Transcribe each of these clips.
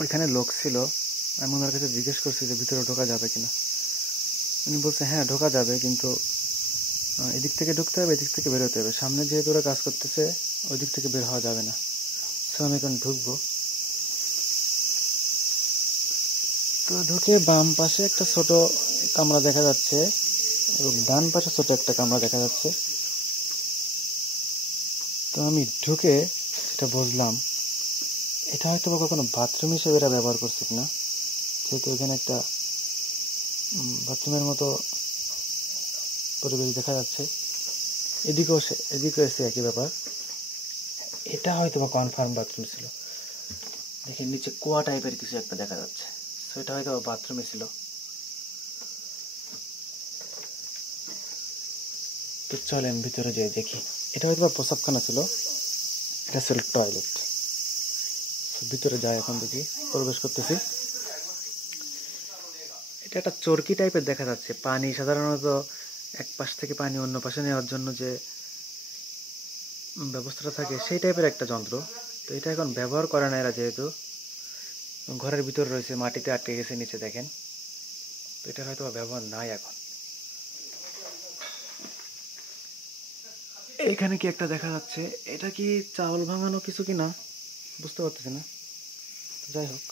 ওইখানে লোক ছিল। আমি ওনার কাছে জিজ্ঞেস করছি যে ভিতরে ঢোকা যাবে কিনা। উনি বলছে হ্যাঁ ঢোকা যাবে, কিন্তু এদিক থেকে ঢুকতে হবে, এদিক থেকে বেরোতে হবে। সামনে যেহেতু ওরা কাজ করতেছে ওই দিক থেকে বের হওয়া যাবে না। সো আমি এখন ঢুকবো। তো ঢুকে বাম পাশে একটা ছোট কামরা দেখা যাচ্ছে এবং ডান পাশে ছোট একটা কামরা দেখা যাচ্ছে। তো আমি ঢুকে যেটা বুঝলাম, এটা হয়তো বা কখনো বাথরুম হিসেবে এরা ব্যবহার করছে কিনা, যেহেতু এখানে একটা বাথরুমের মতো পরিবেশ দেখা যাচ্ছে। এদিকেও এসে একই ব্যাপার। এটা হয়তো বা কনফার্ম বাথরুম ছিল। দেখেন নিচে কুয়া টাইপের কিছু একটা দেখা যাচ্ছে, তো এটা হয়তো বাথরুমে ছিল। তো চলেন ভিতরে যেয়ে দেখি। এটা হয়তো বা প্রসাবখানা ছিল, এটা ছিল টয়লেট। ভিতরে যাই, এখন দেখি, প্রবেশ করতেছি। এটা একটা চরকি টাইপের দেখা যাচ্ছে। পানি সাধারণত এক পাশ থেকে পানি অন্য পাশে নেওয়ার জন্য যে ব্যবস্থাটা থাকে সেই টাইপের একটা যন্ত্র। তো এটা এখন ব্যবহার করে না এরা, যেহেতু ঘরের ভিতরে রয়েছে, মাটিতে আটকে গেছে নিচে দেখেন। তো এটা হয়তো ব্যবহার নাই এখন। এখানে কি একটা দেখা যাচ্ছে, এটা কি চাউল ভাঙানো কিছু কি না বুঝতে পারতেছি না। যাই হোক,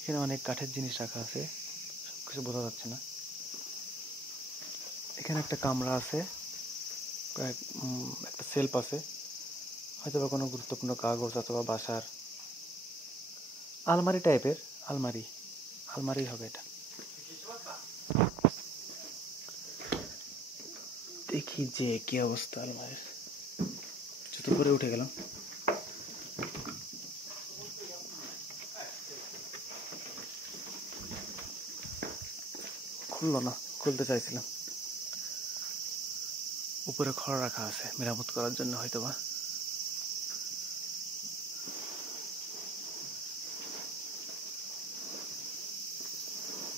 এখানে অনেক কাঠের জিনিস রাখা আছে, সবকিছু বোঝা যাচ্ছে না। এখানে একটা কামরা আছে, একটা সেলফ আছে, হয়তো বা কোনো গুরুত্বপূর্ণ কাগজ অথবা বাসার আলমারি টাইপের। আলমারি হবে এটা। দেখি যে কি অবস্থা আলমারির। জুতো পরে উঠে গেলাম। খুললো না, খুলতে চাইছিলাম। উপরে খড় রাখা আছে মেরামত করার জন্য হয়তো বা।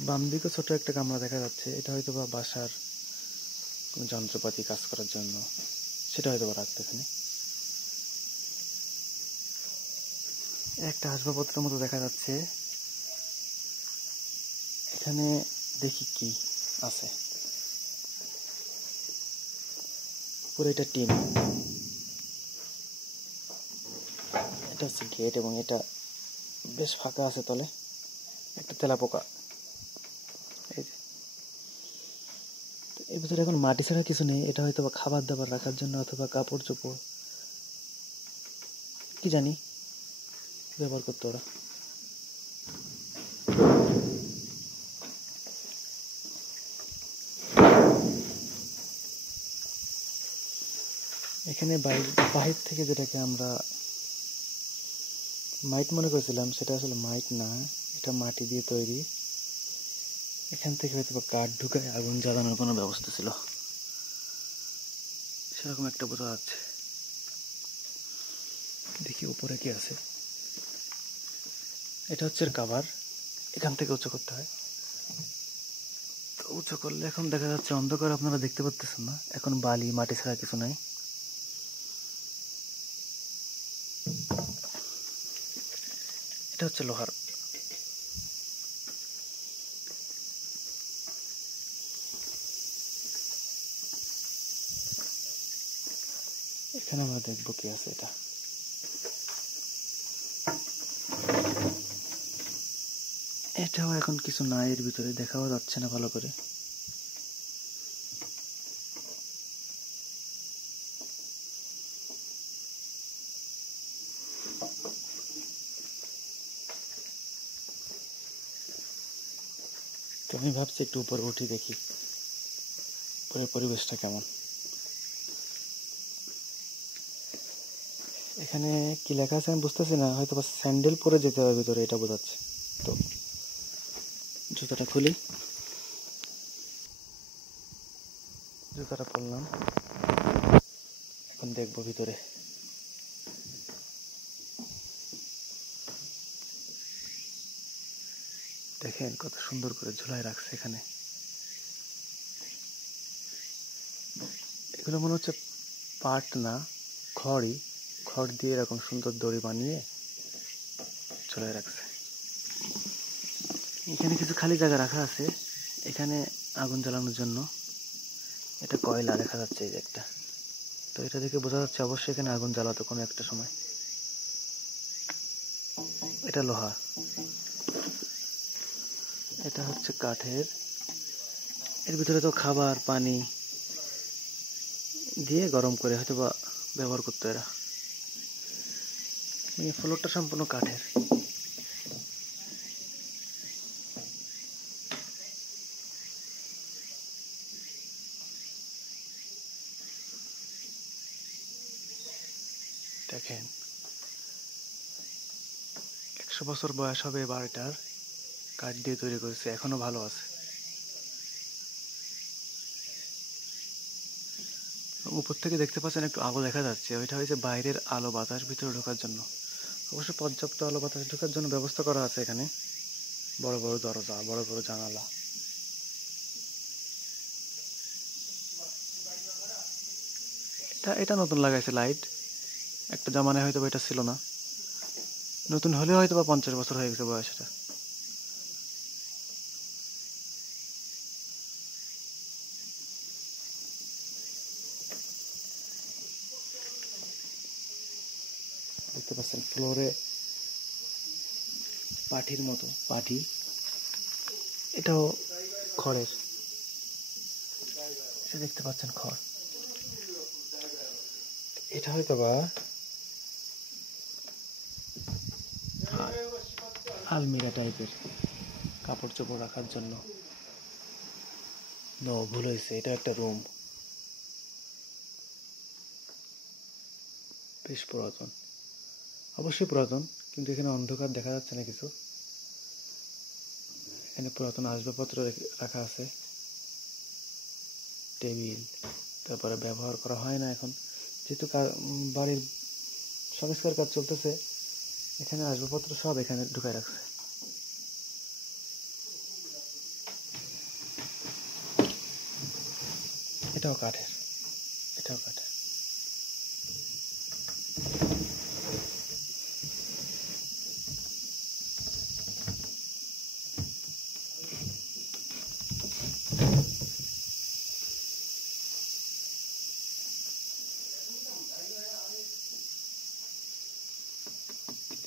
বাম দিকে ছোট একটা কামরা দেখা যাচ্ছে, এটা হয়তো বা বাসার কোনো যন্ত্রপাতি কাজ করার জন্য, সেটা হয়তো বা রাখতে। এখানে একটা আসবাবপত্রের মতো দেখা যাচ্ছে। এখানে দেখি কি আছে। পুরো এটা টিন, এটা হচ্ছে গেট এবং এটা বেশ ফাঁকা আছে। তলে একটা তেলাপোকা। এই যে এর ভিতরে এখন মাটি ছাড়া কিছু নেই। এটা হয়তো বা খাবার দাবার রাখার জন্য অথবা কাপড় চোপড় কি জানি ব্যবহার করতো ওরা। এখানে বাহির থেকে যেটাকে আমরা মাইট মনে করেছিলাম, সেটা আসলে মাইট না, এটা মাটি দিয়ে তৈরি। এখান থেকে হয়তো বা কাঠ ঢুকায় আগুন জ্বালানোর কোনো ব্যবস্থা ছিল, সেরকম একটা বোঝা যাচ্ছে। দেখি উপরে কি আছে। এটা হচ্ছে কাভার, এখান থেকে উঁচু করতে হয়। তো উঁচু করলে এখন দেখা যাচ্ছে অন্ধকার, আপনারা দেখতে পাচ্ছেন না, এখন বালি মাটি ছাড়া কিছু নাই। এটা হচ্ছে লোহার। এখানে আমরা দেখবো কি আছে। এটাও এখন কিছু নাই, এর ভিতরে দেখাও যাচ্ছে না ভালো করে। তো আমি ভাবছি একটু উপরে উঠি, দেখি পরে পরিবেশটা কেমন। এখানে কি লেখা আছে আমি বুঝতেছি না, হয়তো বা স্যান্ডেল পরে যেতে হবে ভিতরে, এটা বোঝাচ্ছে। তো জুতাটা খুলি, জুতাটা পরলাম, এখন দেখবো ভিতরে। দেখেন কত সুন্দর করে ঝুলাই রাখছে এখানে। এগুলো মনে হচ্ছে পাট না, খড়ই, খড় দিয়ে এরকম সুন্দর দড়ি বানিয়ে ঝুলিয়ে রাখছে। এখানে কিছু খালি জায়গা রাখা আছে, এখানে আগুন জ্বালানোর জন্য। এটা কয়লা দেখা যাচ্ছে, এই যে একটা। তো এটা দেখে বোঝা যাচ্ছে অবশ্যই এখানে আগুন জ্বালাতো কোনো একটা সময়। এটা লোহা, এটা হচ্ছে কাঠের। এর ভিতরে তো খাবার পানি দিয়ে গরম করে হয়তো বা ব্যবহার করতো এরা। এই ফ্লোরটা সম্পূর্ণ কাঠের। দেখেন 100 বছর বয়স হবে এই বাড়িটার, কাঠ দিয়ে তৈরি করেছে, এখনো ভালো আছে। উপর থেকে দেখতে পাচ্ছেন একটু আলো দেখা যাচ্ছে, ওইটা হয়েছে বাইরের আলো বাতাস ভিতরে ঢোকার জন্য। অবশ্য পর্যাপ্ত আলো বাতাস ঢোকার জন্য ব্যবস্থা করা আছে এখানে, বড় বড় দরজা, বড় বড় জানালা। এটা নতুন লাগাইছে লাইট, একটা জামানায় হয়তো এটা ছিল না, নতুন হলেও হয়তো বা 50 বছর হয়ে গেছে বয়স এটা। দেখতে পাচ্ছেন ফ্লোরে পাঠির মতো পাঠি, এটাও খড়ের। এটা দেখতে পাচ্ছেন খড়, এটা হয়তো বা আলমিরা টাইপের কাপড় চোপড় রাখার জন্য। ভুল হয়েছে, এটা একটা রুম, বেশ পুরাতন, অবশ্যই পুরাতন, কিন্তু এখানে অন্ধকার দেখা যাচ্ছে না কিছু। এখানে পুরাতন আসবাবপত্র রাখা আছে, টেবিল, তারপরে ব্যবহার করা হয় না এখন, যেহেতু বাড়ির সংস্কার কাজ চলতেছে। এখানে আসবাবপত্র সব এখানে ঢুকায় রাখছে। এটাও কাঠের, এটাও কাঠের।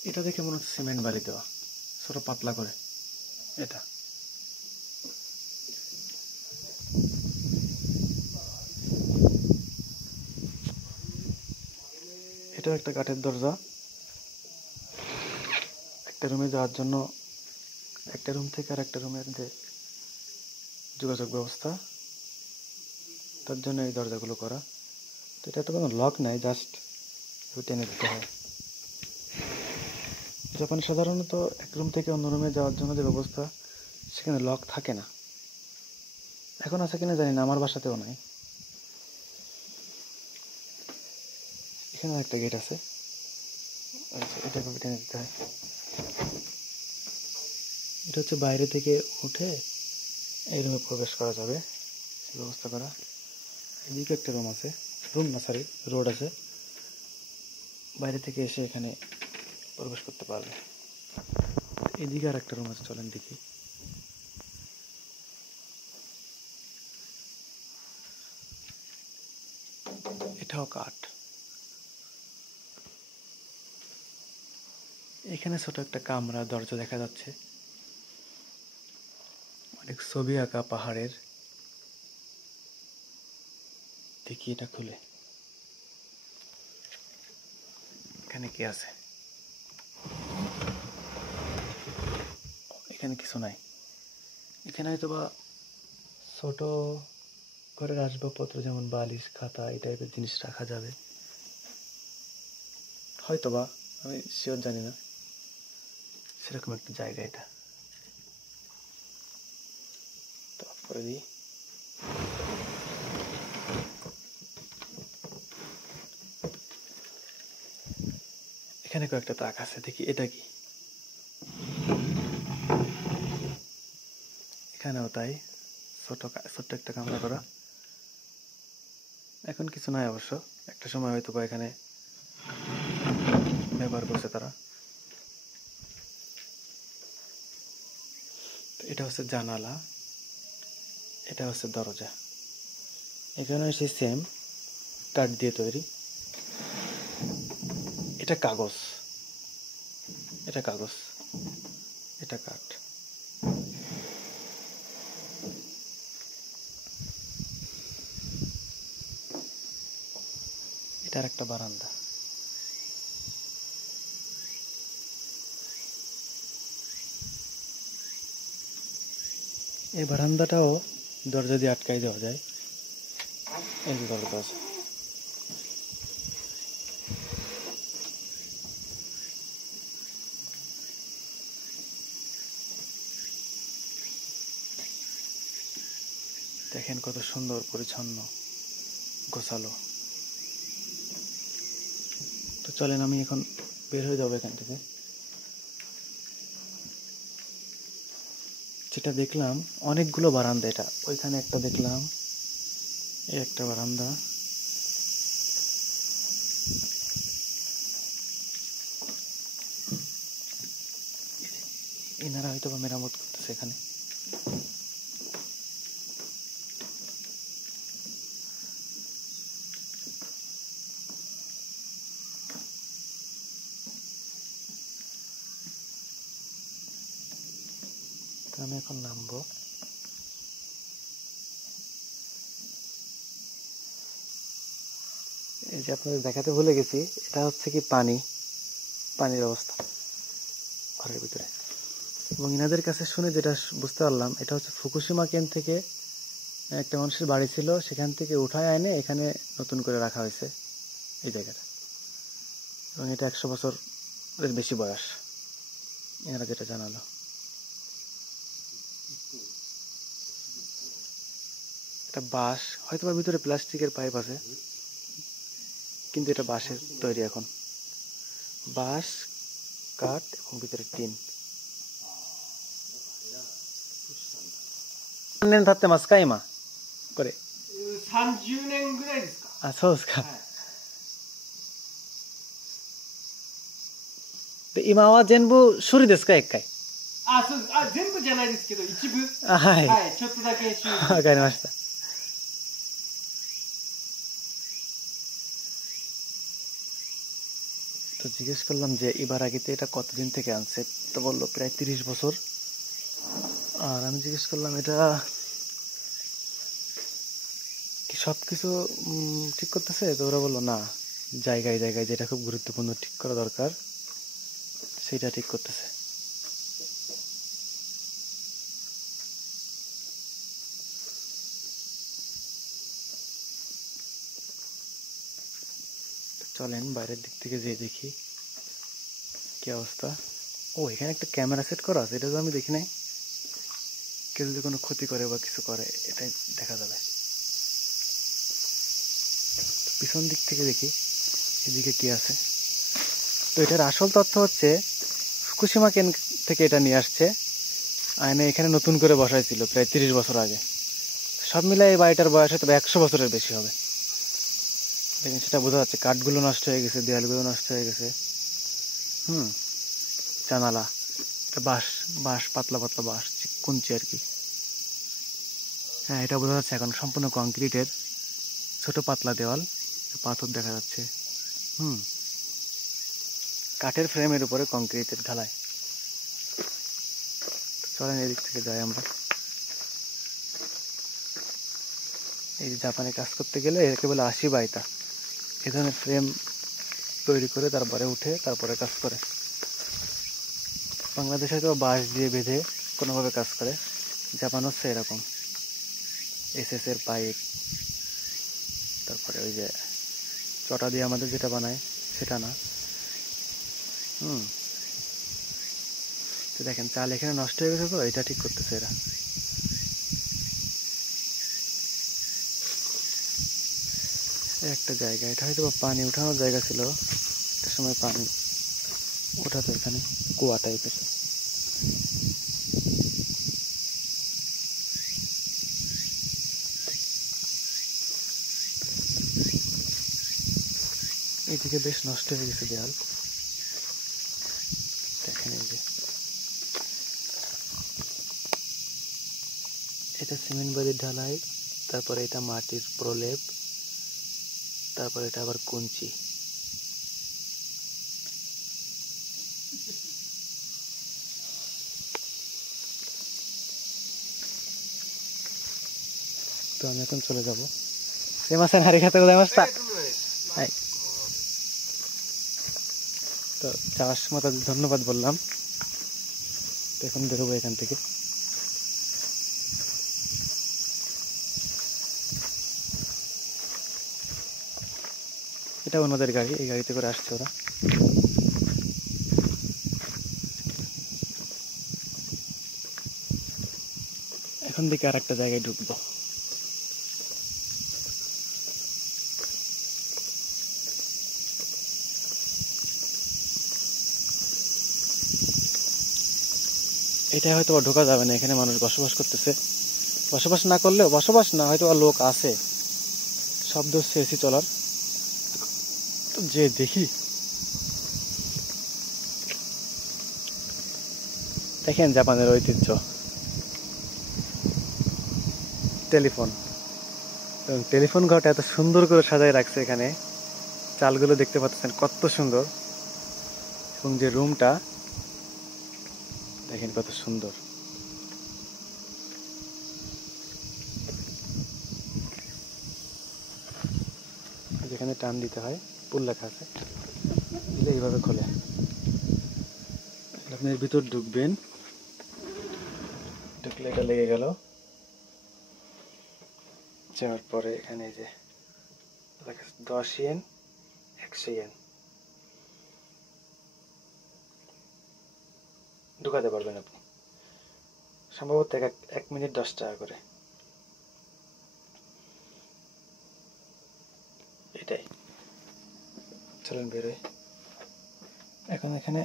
এটা দেখে মনে হচ্ছে সিমেন্ট বালি দেওয়া, ছোট পাতলা করে। এটা এটাও একটা কাঠের দরজা। একটা রুমে যাওয়ার জন্য, একটা রুম থেকে আর একটা রুমের যে যোগাযোগ ব্যবস্থা, তার জন্য এই দরজাগুলো করা। তো এটা তো কোনো লক নাই, জাস্ট টেনে দিতে হয়। জাপানে সাধারণত এক রুম থেকে অন্য রুমে যাওয়ার জন্য যে ব্যবস্থা, সেখানে লক থাকে না। এখন আছে কিনা জানি না, আমার বাসাতেও নাই। এখানে একটা গেট আছে, এটা টেনে দিতে হয়। এটা হচ্ছে বাইরে থেকে উঠে এই রুমে প্রবেশ করা যাবে, ব্যবস্থা করা। এদিকে একটা রুম আছে, রুম না সরি রোড আছে, বাইরে থেকে এসে এখানে প্রবেশ করতে পারবে। এদিকে আর একটা রুম আছে, চলেন দেখি। এটাও কাঠ। এখানে ছোট একটা কামরা, দরজা দেখা যাচ্ছে, অনেক ছবি আঁকা পাহাড়ের। দেখি এটা খুলে, এখানে কি আছে? এখানে কিছু নাই। এখানে হয়তো বা ছোট ঘরের আসবাবপত্র, যেমন বালিশ, খাতা, এই টাইপের জিনিস রাখা যাবে হয়তো বা, আমি শিওর জানি না। সেরকম একটা জায়গা এটা। তারপরে দিই, এখানে কয়েকটা তাক আছে, দেখি এটা কি। এখানেও তাই, ছোট্ট একটা কামরা করা। এখন কিছু নাই অবশ্য, একটা সময় হয়তো বা এখানে ব্যবহার করছে তারা। এটা হচ্ছে জানালা, এটা হচ্ছে দরজা। এখানে সেই সেম কাঠ দিয়ে তৈরি। এটা কাগজ, এটা কাগজ, এটা কাঠ। এটার একটা বারান্দা। এই বারান্দাটাও দরজা দিয়ে আটকাই দেওয়া যায়। এই যে দরজা আছে। দেখেন কত সুন্দর, পরিচ্ছন্ন, গোছালো। তো চলেন আমি এখন বের হয়ে যাবো এখান থেকে। যেটা দেখলাম অনেকগুলো বারান্দা, এটা ওইখানে একটা দেখলাম, এই একটা বারান্দা, এনারা হয়তো বা মেরামত করতেছে এখানে। তো আমি এখন নামবো। এই যে আপনাদের দেখাতে ভুলে গেছি, এটা হচ্ছে কি পানির অবস্থা ঘরের ভিতরে। এবং ইনাদের কাছে শুনে যেটা বুঝতে পারলাম, এটা হচ্ছে ফুকুশিমা কেন থেকে একটা মানুষের বাড়ি ছিল, সেখান থেকে উঠায় এনে এখানে নতুন করে রাখা হয়েছে এই জায়গাটা। এবং এটা 100 বছরের বেশি বয়স, এনারা যেটা জানালো। এটা বাঁশ, হয়তো বা ভিতরে প্লাস্টিকের পাইপ আছে, কিন্তু এটা বাঁশের তৈরি। এখন বাঁশ, কাঠ এবং ভিতরে টিন।何年経ってますか今これ。30年ぐらいですか。あ、そうですか。で今は全部処理ですか、一回。あ、そうです。あ、全部じゃないですけど、一部。はい。はい、ちょっとだけ修理。わかりました。তো জিজ্ঞেস করলাম যে ইবারাগিতে এটা কতদিন থেকে আনছে, তো বললো প্রায় 30 বছর। আর আমি জিজ্ঞেস করলাম এটা কি সবকিছু ঠিক করতেছে, তো ওরা বললো না, জায়গায় জায়গায় যেটা খুব গুরুত্বপূর্ণ ঠিক করা দরকার সেটা ঠিক করতেছে। চলেন বাইরের দিক থেকে যেয়ে দেখি কি অবস্থা। ও, এখানে একটা ক্যামেরা সেট করা আছে, এটা তো আমি দেখি নাই। কেউ যদি কোনো ক্ষতি করে বা কিছু করে এটাই দেখা যাবে। পিছন দিক থেকে দেখি এদিকে কি আছে। তো এটার আসল তথ্য হচ্ছে ফুকুশিমা কেন থেকে এটা নিয়ে আসছে, আয়নে এখানে নতুন করে বসাইছিল প্রায় 30 বছর আগে। সব মিলাই এই বাড়িটার বয়স হয়তো 100 বছরের বেশি হবে। দেখেন সেটা বোঝা যাচ্ছে, কাঠগুলো নষ্ট হয়ে গেছে, দেয়ালগুলো নষ্ট হয়ে গেছে। জানালা বাঁশ, বাঁশ, পাতলা পাতলা বাঁশ, কুঞ্চি আর কি। হ্যাঁ, এটা বোঝা যাচ্ছে এখন সম্পূর্ণ কংক্রিটের, ছোট পাতলা দেওয়াল, পাথর দেখা যাচ্ছে। কাঠের ফ্রেমের উপরে কংক্রিটের ঢালাই। চলেন এদিক থেকে যাই আমরা। এই জাপানে কাজ করতে গেলে একে বলে আশি বাইতা, এ ধরনের ফ্রেম তৈরি করে তারপরে উঠে তারপরে কাজ করে। বাংলাদেশে হয়তো বাঁশ দিয়ে বেঁধে কোনোভাবে কাজ করে, জাপান হচ্ছে এরকম এসএস এর পাইপ, তারপরে ওই যে চটা দিয়ে আমাদের যেটা বানায় সেটা না। তো দেখেন চাল এখানে নষ্ট হয়ে গেছে, তো এটা ঠিক করতেছে এরা। একটা জায়গা, এটা হয়তো পানি উঠানোর জায়গা ছিল, একটা সময় পানি ওঠাতো এখানে, কুয়া টাইপের। এদিকে বেশ নষ্ট হয়ে গেছে দেয়াল। দেখেন এই যে এটা সিমেন্ট বালির ঢালাই, তারপরে এটা মাটির প্রলেপ, তারপরে এটা আবার কুঞ্চি। তো আমি এখন চলে যাব। সেমাসেন হারিগাতো গোজাইমাশিতা। হাই। তো যাওয়ার সময় তাদের ধন্যবাদ বললাম। তো এখন বেরোবো এখান থেকে। এটা ওনাদের গাড়ি, এই গাড়িতে করে আসছে ওরা। এখন থেকে আর একটা জায়গায় ঢুকবো। এটা হয়তো ঢোকা যাবে না, এখানে মানুষ বসবাস করতেছে। বসবাস না করলেও, বসবাস না হয়তো লোক আছে, শব্দ হচ্ছে এসি চলার। তো যে দেখি, দেখেন জাপানের ঐতিহ্য টেলিফোন। এবং টেলিফোন ঘরটা এত সুন্দর করে সাজায় রাখছে, এখানে চালগুলো দেখতে পাচ্ছেন কত সুন্দর। এবং যে রুমটা দেখেন কত সুন্দর। যেখানে টান দিতে হয় পুল লেখা আছে, দিলে এইভাবে খোলে। আপনি এর ভিতর ঢুকবেন, ঢুকলে এটা লেগে গেল। যাওয়ার পরে এখানে যে 10 ইয়েন 100 ইয়েন ঢুকাতে পারবেন আপনি। সম্ভবত 1 মিনিট 10 টাকা করে। এটাই। চলুন বেরোই। এখন এখানে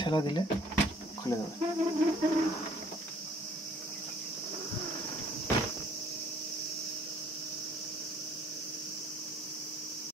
ঠেলা দিলে খুলে যাবে।